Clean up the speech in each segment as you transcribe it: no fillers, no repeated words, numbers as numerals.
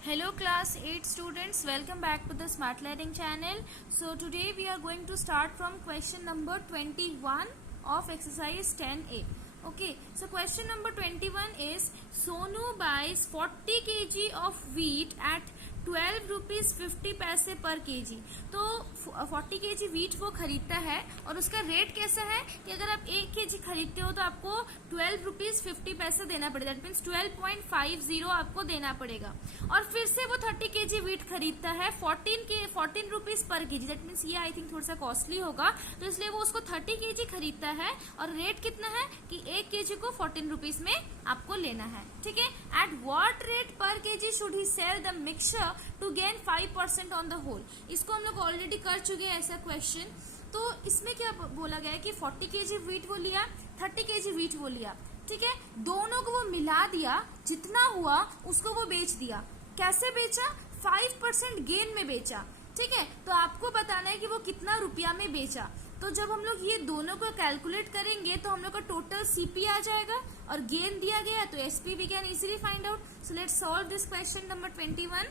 Hello class 8 students, welcome back to the Smart Learning channel. So today we are going to start from question number 21 of exercise 10A. Okay, so question number 21 is Sonu buys 40 kg of wheat at 12 rupees 50 पैसे पर KG. तो 40 KG wheat वो खरीदता है और उसका rate कैसा है कि अगर आप 1 केजी खरीदते हो तो आपको 12 रुपीज 50 पैसे देना पड़ेगा। दैट मीन्स 12.50 आपको देना पड़ेगा। और फिर से वो 30 केजी वीट खरीदता है 14 rupees per KG. That means ये आई थिंक थोड़ा सा कॉस्टली होगा, तो इसलिए वो उसको 30 केजी खरीदता है और रेट कितना है कि 1 केजी को 14 रुपीज में आपको लेना है। ठीक है। At what rate per kg should he sell the mixture to gain 5% on the whole. इसको हम लोग ऑलरेडी कर चुके हैं ऐसा क्वेश्चन। तो इसमें क्या बोला गया है कि 40 केजी वीट वो लिया, 30 केजी वीट वो लिया। ठीक है, दोनों को वो मिला दिया, जितना हुआ उसको वो बेच दिया। कैसे बेचा? 5% गेन में बेचा। ठीक है, तो आपको बताना है कि वो कितना रुपया में बेचा। तो जब हम लोग ये दोनों को कैलकुलेट करेंगे तो हम लोग का टोटल सीपी आ जाएगा और गेन दिया गया है तो SP we can easily find out. So let's solve this question number 21।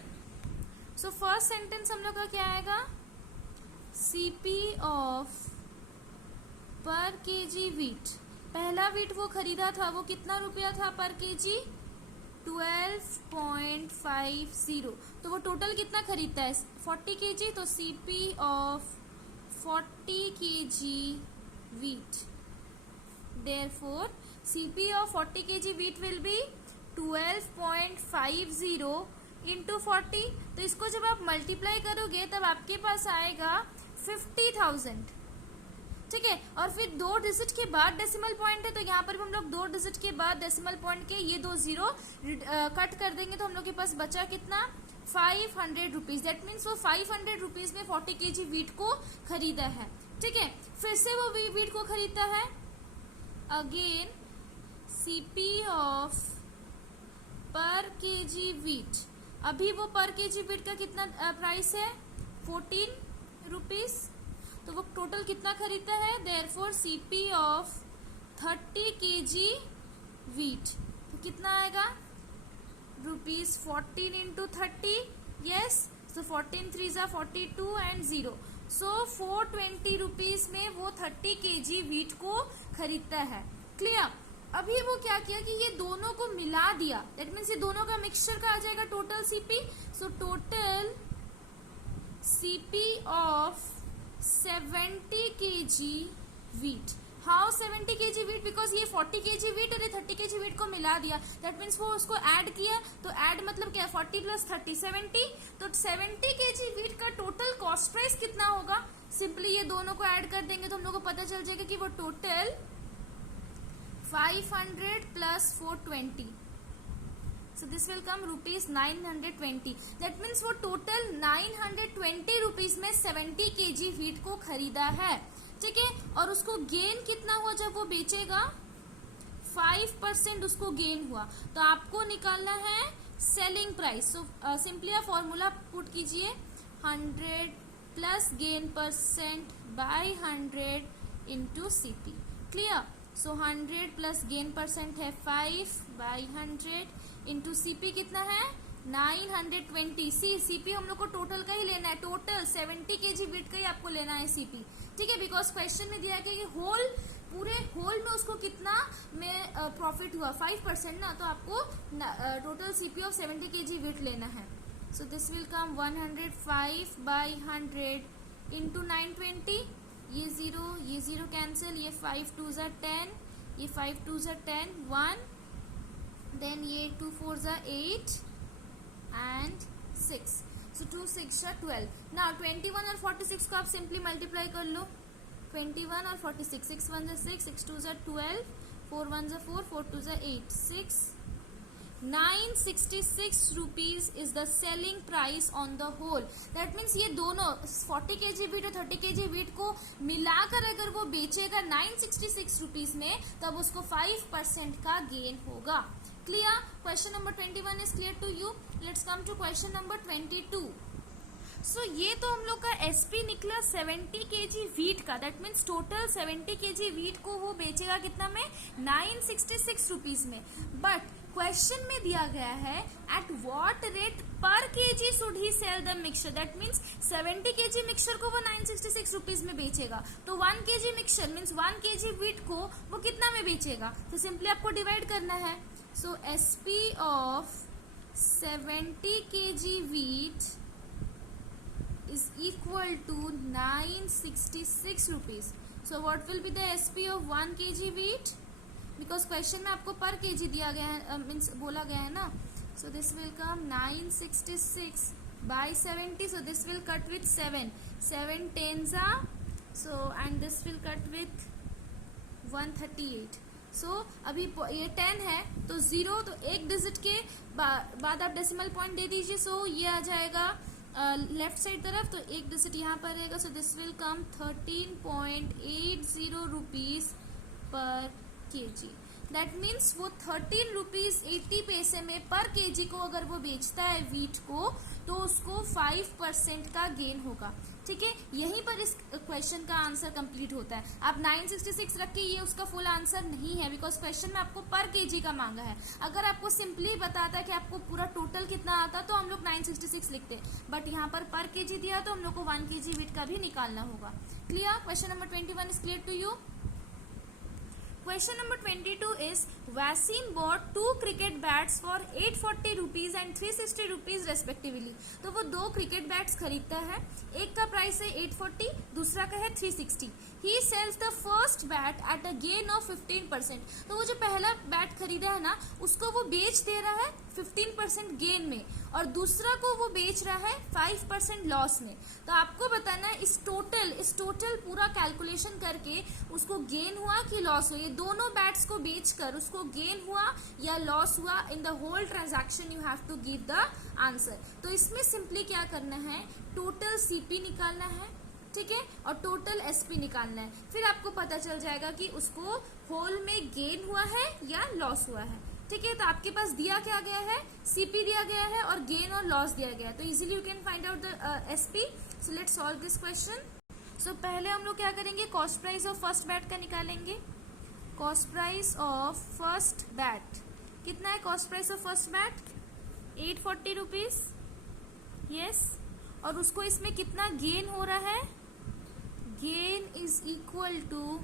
So first sentence हम लोग का क्या आएगा? CP of per kg wheat. पहला वीट वो खरीदा था, वो कितना रुपया था पर केजी? 12.50। तो वो टोटल कितना खरीदता है? 40 केजी। तो CP of 40 KG wheat. Therefore, CP of 40 kg wheat will be 12.50 into 40. तो इसको जब आप मल्टीप्लाई करोगे तब आपके पास आएगा 50,000। ठीक है, और फिर 2 डिजिट के बाद डेसिमल पॉइंट है, तो यहाँ पर भी हम लोग 2 डिजिट के बाद डेसिमल पॉइंट के ये 2 जीरो कट कर देंगे तो हम लोग के पास बचा कितना? 500 रुपीज। दैट मीन्स वो 500 रुपीज में 40 केजी वीट को खरीदा है। ठीक है, फिर से वो वीट को खरीदता है। Again CP of per kg wheat. अभी वो पर केजी वीट का कितना प्राइस है? 14 रुपीज। तो वो टोटल कितना खरीदता है? Therefore CP of 30 KG wheat तो कितना आएगा? Rupees 14 into 30। यस, सो 14 3 जा 42 एंड 0। सो 420 रुपीज में वो 30 केजी वीट को खरीदता है। क्लियर? अभी वो क्या किया कि ये दोनों को मिला दिया। दैट मीन्स ये दोनों का मिक्सचर का आ जाएगा total CP. So total CP of 70 kg wheat. How 70 kg wheat? Because ये 40 केजी वीट और ये 30 केजी वीट को मिला दिया। दैट मीन्स वो उसको ऐड किया। तो ऐड मतलब क्या? 40 प्लस 30 70। तो 70 केजी वीट का टोटल कॉस्ट प्राइस कितना होगा? सिंपली ये दोनों को ऐड कर देंगे तो हम लोग को पता चल जाएगा कि वो total 500 plus 420। So this will come rupees 920. That means वो टोटल 920 रुपीज में 70 केजी वीट को खरीदा है। ठीक है, और उसको गेन कितना हुआ जब वो बेचेगा? 5% उसको गेन हुआ। तो आपको निकालना है सेलिंग प्राइस। सो सिंपली आप फॉर्मूला पुट कीजिए 100 plus gain percent by 100 into CP. Clear? So 100 plus gain percent है 5 बाई 100 इंटू सीपी कितना है? 920। सीपी हम लोग को टोटल का ही लेना है। टोटल 70 केजी वीट का ही आपको लेना है सीपी। ठीक है, बिकॉज क्वेश्चन में दिया गया कि पूरे होल में उसको कितना में प्रॉफिट हुआ? 5% ना। तो आपको total CP of 70 kg wheat लेना है। सो this will come 105 by 100 into 920। ये 0 कैंसिल, ये 5 2 जा 10, ये 5 2 जा 10 1, देन ये 2 4 जा 8 एंड 6। सो 2 6 जा 12। नाउ 21 और 46 को आप सिंपली मल्टीप्लाई कर लो। 21 और 46, 6 1 जा 6, 6 2 जा 12, 4 1 जा 4, 4 2 जा 8, 966 rupees is the selling price on the whole. That means ये दोनों 40 केजी वीट और 30 केजी वीट को मिलाकर अगर वो बेचेगा 966 रुपीज में, तब उसको 5% का गेन होगा। Clear? Question number 21 is clear to you. Let's come to question number 22। So ये तो हम लोग का एसपी निकला 70 केजी वीट का। That means total 70 kg wheat को वो बेचेगा कितना में? 966 रुपीज में। बट क्वेश्चन में दिया गया है at what rate per kg should he sell the mixture, that means 70 kg mixture को वो 966 रुपीज में बेचेगा, तो 1 kg mixture means 1 KG wheat को वो कितना में बेचेगा, तो सिंपली आपको डिवाइड करना है। So SP of 70 KG wheat is equal to 966 rupees. So what will be the SP of 1 KG wheat, because question में आपको पर केजी दिया गया है, मीन्स बोला गया है ना। So this will come 966 by 70, so this will cut with 7 10s, so and this will cut with 138। So अभी ये 10 है तो 0, तो एक डिजिट के बाद आप डेसिमल पॉइंट दे दीजिए। सो ये आ जाएगा लेफ्ट साइड तरफ, तो एक डिजिट यहाँ पर रहेगा। सो this will come 13.80 rupees per KG. That means वो 13 रुपीज 80 पैसे में पर केजी को अगर वो बेचता है व्हीट को, तो उसको 5% का गेन होगा। ठीक है, यहीं पर इस क्वेश्चन का आंसर कंप्लीट होता है। आप 966 रख के ये उसका फुल आंसर नहीं है, बिकॉज क्वेश्चन में आपको पर केजी का मांगा है। अगर आपको सिंपली बताता है कि आपको पूरा टोटल कितना आता तो हम लोग 966 लिखते, बट यहाँ पर केजी दिया तो हम लोग को 1 केजी व्हीट का भी निकालना होगा। Clear? Question number 21 is clear to you? Question number 22 is Wasim bought 2 cricket bats for 840 rupees and 360 rupees respectively. तो वो 2 क्रिकेट बैट्स खरीदता है, एक का प्राइस है 840, दूसरा का है 360। He sells the first bat at a gain of 15%. तो वो जो पहला बैट खरीदा है ना, उसको वो बेच दे रहा है 15% गेन में, और दूसरा को वो बेच रहा है 5% लॉस में। तो आपको बताना है इस टोटल पूरा कैलकुलेशन करके उसको गेन हुआ कि लॉस हुआ। ये दोनों बैट्स को बेचकर उसको गेन हुआ या लॉस हुआ, in the whole transaction you have to give the answer. तो इसमें सिंपली क्या करना है, टोटल सीपी निकालना है, ठीक है, और टोटल एसपी निकालना है। फिर आपको पता चल जाएगा कि उसको होल में गेन हुआ है या लॉस हुआ है। ठीक है, तो आपके पास दिया क्या गया है, सीपी दिया गया है और गेन और लॉस दिया गया है, तो easily you can find out the SP. So let's solve this question. So पहले हम लोग क्या करेंगे, cost price of first bat का निकालेंगे। Cost price of first bat कितना है? Cost price of first bat 840 rupees, yes, और उसको इसमें कितना गेन हो रहा है, gain is equal to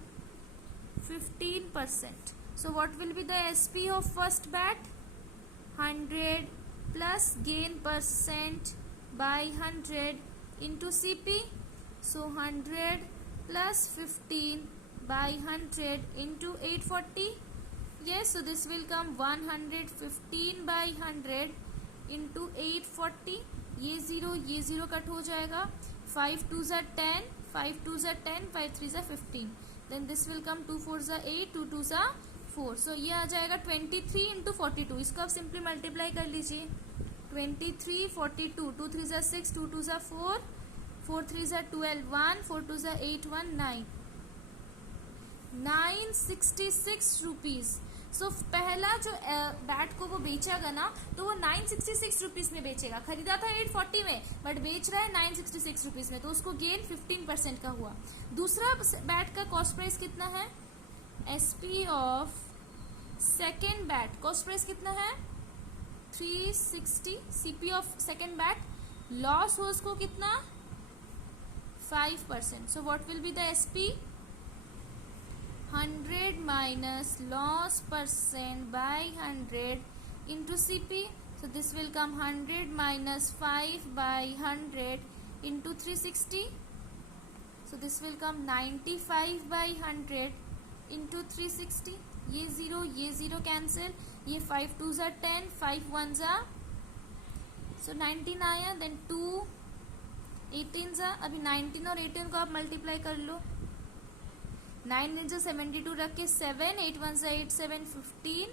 15%. So what will be the SP of first bat? 100 plus gain percent by 100 into CP. So 100 plus 15 by 100 into 840. Yes, so this will come 115 by 100 into 840. ये 0 cut हो जाएगा। 5 2s are 10, 5 2s are 10, 5 3s are 15. Then this will come 2 4s are 8, 2 2s are 4. So ये आ जाएगा 23 into 42. इसको आप simply multiply कर लीजिए। 23 42, 2 3s are 6, 2 2s are 4, 4 3s are 12, 1, 4 2s are 8, 1 9, 966 rupees. सो पहला जो बैट को वो बेचेगा ना, तो वो 966 रुपीज में बेचेगा। खरीदा था 840 में, बट बेच रहा है 966 रुपीज में, तो उसको गेन 15% का हुआ। दूसरा बैट का कॉस्ट प्राइस कितना है, SP of second bat cost price कितना है 360, CP of second bat loss हो उसको कितना 5%. सो what will be the SP, 100 minus loss percent by 100 into CP. So this will come 100 minus 5 by 100 into 360. So this will come 95 by 100 into 360. ये 0 cancel. ये 5 2s are 10, 5 1s are, so 19 आया, then 2 18s are। अभी 19 और 18 को आप multiply कर लो। 9 inch 72 रख के 7, 8 1 8 7 15,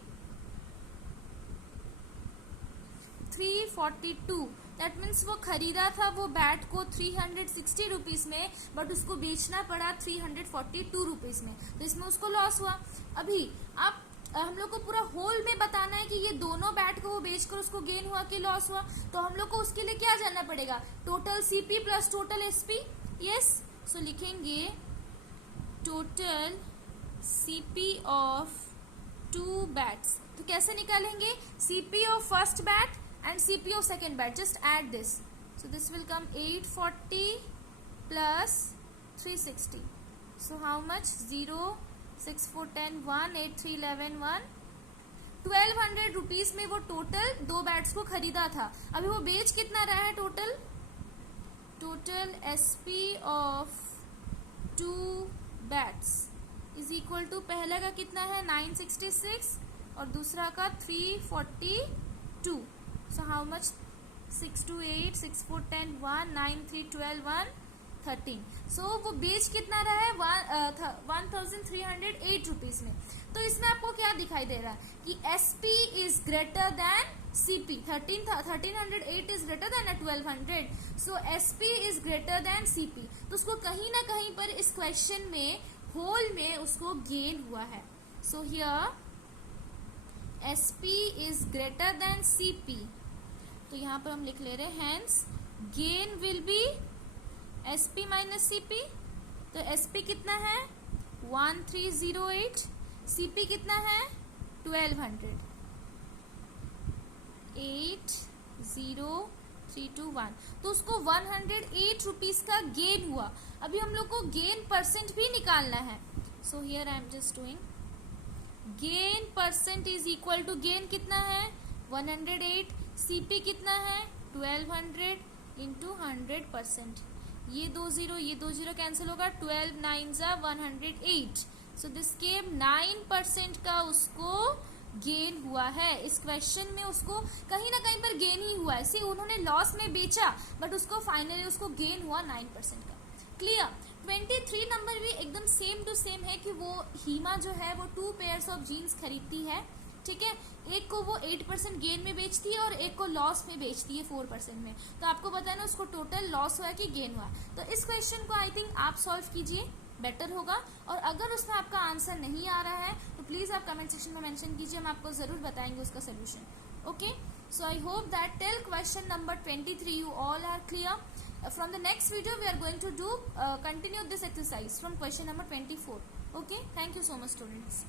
342। दैट मीन्स वो खरीदा था वो बैट को 360 रुपीज में, बट उसको बेचना पड़ा 342 रुपीज में, तो इसमें उसको लॉस हुआ। अभी अब हम लोग को पूरा होल में बताना है कि ये दोनों बैट को वो बेचकर उसको गेन हुआ कि लॉस हुआ, तो हम लोग को उसके लिए क्या जानना पड़ेगा, total CP plus total SP. Yes, so लिखेंगे टोटल सीपी ऑफ 2 बैट्स। तो कैसे निकालेंगे? CP of first bat and CP of second bat, just add this, so this will come 840 plus 360, so how much? 0 6 4 10 1 8 3 11 1, 1200 rupees में वो total 2 bats को खरीदा था। अभी वो बेच कितना रहा है? Total SP of 2 bats is equal to, पहला का कितना है 966 और दूसरा का 342, सो हाउ मच? 6 2 8 6 4 10 1 9 3 12 1 13, सो वो बेच कितना रहा है? 1308 रुपीज में। तो इसमें आपको क्या दिखाई दे रहा है कि SP is greater than CP, 1308 is greater than 1200, so SP is greater than CP। तो उसको कहीं ना कहीं पर इस क्वेश्चन में होल में उसको गेन हुआ है, so here SP is greater than CP। तो यहाँ पर हम लिख ले रहे हैं hence gain will be SP minus CP। तो SP कितना है? 1308, CP कितना है? 1200, 80321, तो उसको 108 रुपीज का गेन हुआ। अभी हम लोग को गेन परसेंट भी निकालना है, so here I am just doing gain percent is equal to, gain कितना है? 108, CP कितना है? 1200 इंटू 100%, ये 20 कैंसिल होगा, 12 9 जा 108, सो दिस केम 9% का उसको गेन हुआ है। इस क्वेश्चन में उसको कहीं ना कहीं पर गेन ही हुआ है। सी उन्होंने लॉस में बेचा बट उसको फाइनली उसको गेन हुआ 9% का। क्लियर? 23 नंबर भी एकदम सेम टू सेम है कि वो हीमा जो है वो 2 पेयर्स ऑफ जीन्स खरीदती है, ठीक है। एक को वो 8% गेन में बेचती है और एक को लॉस में बेचती है 4% में। तो आपको पता है ना उसको टोटल लॉस हुआ है कि गेन हुआ है। तो इस क्वेश्चन को आई थिंक आप सॉल्व कीजिए, बेटर होगा। और अगर उसमें आपका आंसर नहीं आ रहा है तो प्लीज आप कमेंट सेक्शन में मेंशन कीजिए, हम आपको जरूर बताएंगे उसका solution. Okay, so I hope that till question number 23 you all are clear. From the next video we are going to do continue this exercise from question number 24. Okay, thank you so much students.